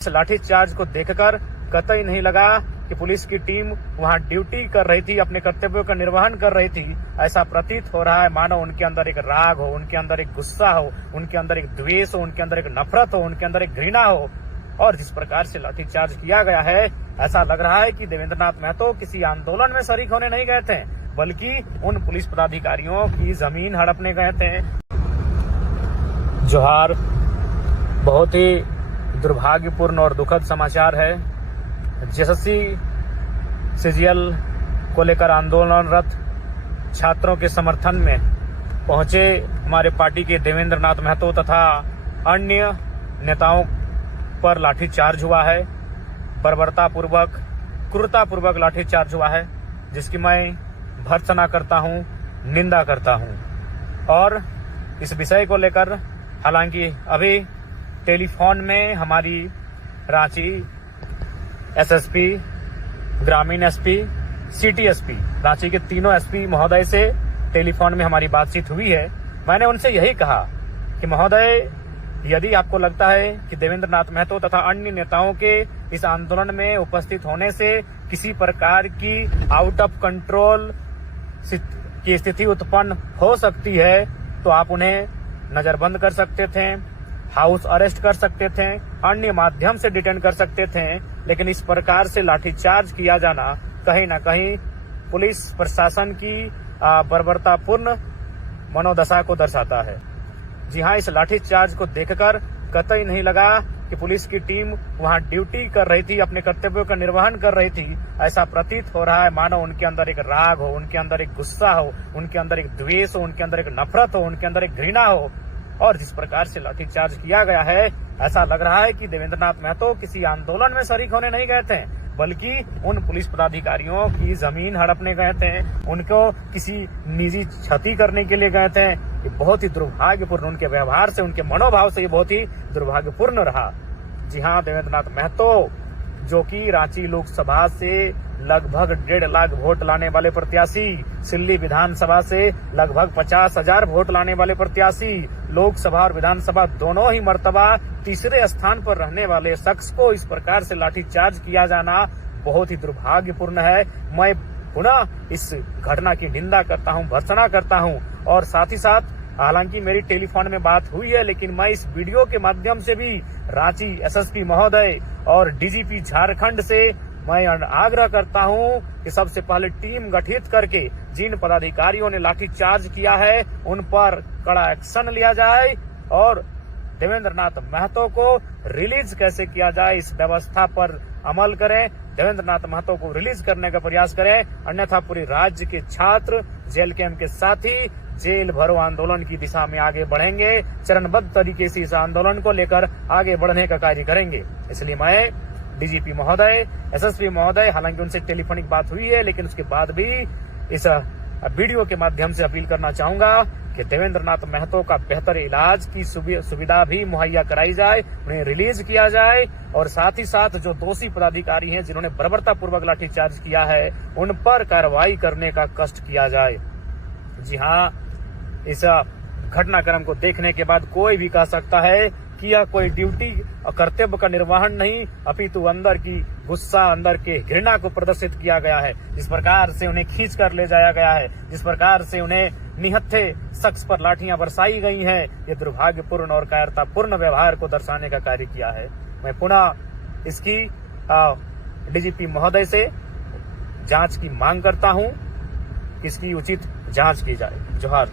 इस लाठीचार्ज को देखकर कतई नहीं लगा कि पुलिस की टीम वहां ड्यूटी कर रही थी, अपने कर्तव्यों का निर्वहन कर रही थी। ऐसा प्रतीत हो रहा है मानो उनके अंदर एक राग हो, उनके अंदर एक गुस्सा हो, उनके अंदर एक द्वेष हो, उनके अंदर एक नफरत हो, उनके अंदर एक घृणा हो। और जिस प्रकार से लाठीचार्ज किया गया है, ऐसा लग रहा है कि देवेंद्रनाथ महतो किसी आंदोलन में शरीक होने नहीं गए थे, बल्कि उन पुलिस पदाधिकारियों की जमीन हड़पने गए थे। जोहार। बहुत ही दुर्भाग्यपूर्ण और दुखद समाचार है। जेएसएससी सीजीएल को लेकर आंदोलनरत छात्रों के समर्थन में पहुंचे हमारे पार्टी के देवेंद्रनाथ महतो तथा अन्य नेताओं पर लाठीचार्ज हुआ है। बर्बरतापूर्वक, क्रूरतापूर्वक लाठीचार्ज हुआ है, जिसकी मैं भर्त्सना करता हूं, निंदा करता हूं। और इस विषय को लेकर हालांकि अभी टेलीफोन में हमारी रांची एसएसपी, ग्रामीण एसपी, सिटी एसपी, रांची के तीनों एसपी महोदय से टेलीफोन में हमारी बातचीत हुई है। मैंने उनसे यही कहा कि महोदय, यदि आपको लगता है कि देवेंद्रनाथ महतो तथा अन्य नेताओं के इस आंदोलन में उपस्थित होने से किसी प्रकार की आउट ऑफ कंट्रोल की स्थिति उत्पन्न हो सकती है, तो आप उन्हें नजरबंद कर सकते थे, हाउस अरेस्ट कर सकते थे, अन्य माध्यम से डिटेन कर सकते थे। लेकिन इस प्रकार से लाठीचार्ज किया जाना कहीं न कहीं पुलिस प्रशासन की बर्बरतापूर्ण मनोदशा को दर्शाता है। जी हाँ, इस लाठीचार्ज को देखकर कतई नहीं लगा कि पुलिस की टीम वहां ड्यूटी कर रही थी, अपने कर्तव्यों का निर्वहन कर रही थी। ऐसा प्रतीत हो रहा है मानो उनके अंदर एक राग हो, उनके अंदर एक गुस्सा हो, उनके अंदर एक द्वेष हो, उनके अंदर एक नफरत हो, उनके अंदर एक घृणा हो। और जिस प्रकार से लाठीचार्ज किया गया है, ऐसा लग रहा है कि देवेंद्रनाथ महतो किसी आंदोलन में शरीक होने नहीं गए थे, बल्कि उन पुलिस पदाधिकारियों की जमीन हड़पने गए थे, उनको किसी निजी क्षति करने के लिए गए थे। ये बहुत ही दुर्भाग्यपूर्ण, उनके व्यवहार से, उनके मनोभाव से ये बहुत ही दुर्भाग्यपूर्ण रहा। जी हाँ, देवेंद्रनाथ महतो जो कि रांची लोकसभा से लगभग 1.5 लाख वोट लाने वाले प्रत्याशी, सिल्ली विधानसभा से लगभग 50,000 वोट लाने वाले प्रत्याशी, लोकसभा और विधानसभा दोनों ही मर्तबा तीसरे स्थान पर रहने वाले शख्स को इस प्रकार से लाठीचार्ज किया जाना बहुत ही दुर्भाग्यपूर्ण है। मैं पुनः इस घटना की निंदा करता हूं, भर्त्सना करता हूं। और साथ ही साथ हालांकि मेरी टेलीफोन में बात हुई है, लेकिन मैं इस वीडियो के माध्यम से भी रांची एसएसपी महोदय और डीजीपी झारखंड से मैं आग्रह करता हूं कि सबसे पहले टीम गठित करके जिन पदाधिकारियों ने लाठीचार्ज किया है उन पर कड़ा एक्शन लिया जाए और देवेंद्रनाथ महतो को रिलीज कैसे किया जाए, इस व्यवस्था पर अमल करें। देवेंद्रनाथ महतो को रिलीज करने का प्रयास करें, अन्यथा पूरे राज्य के छात्र, जेल कैंप के साथी जेल भरो आंदोलन की दिशा में आगे बढ़ेंगे, चरणबद्ध तरीके से इस आंदोलन को लेकर आगे बढ़ने का कार्य करेंगे। इसलिए मैं डीजीपी महोदय, एसएसपी महोदय, हालांकि उनसे टेलीफोनिक बात हुई है, लेकिन उसके बाद भी इस वीडियो के माध्यम से अपील करना चाहूंगा कि देवेंद्रनाथ महतो का बेहतर इलाज की सुविधा भी मुहैया कराई जाए, उन्हें रिलीज किया जाए और साथ ही साथ जो दोषी पदाधिकारी हैं जिन्होंने बर्बरतापूर्वक लाठीचार्ज किया है उन पर कार्रवाई करने का कष्ट किया जाए। जी हाँ, इस घटनाक्रम को देखने के बाद कोई भी कह सकता है कि यह कोई ड्यूटी और कर्तव्य का निर्वहन नहीं, अपितु अंदर की गुस्सा, अंदर के घृणा को प्रदर्शित किया गया है। जिस प्रकार से उन्हें खींच कर ले जाया गया है, जिस प्रकार से उन्हें निहत्थे शख्स पर लाठियां बरसाई गई हैं, ये दुर्भाग्यपूर्ण और कायरतापूर्ण व्यवहार को दर्शाने का कार्य किया है। मैं पुनः इसकी डीजीपी महोदय से जांच की मांग करता हूं, इसकी उचित जांच की जाए। जोहार।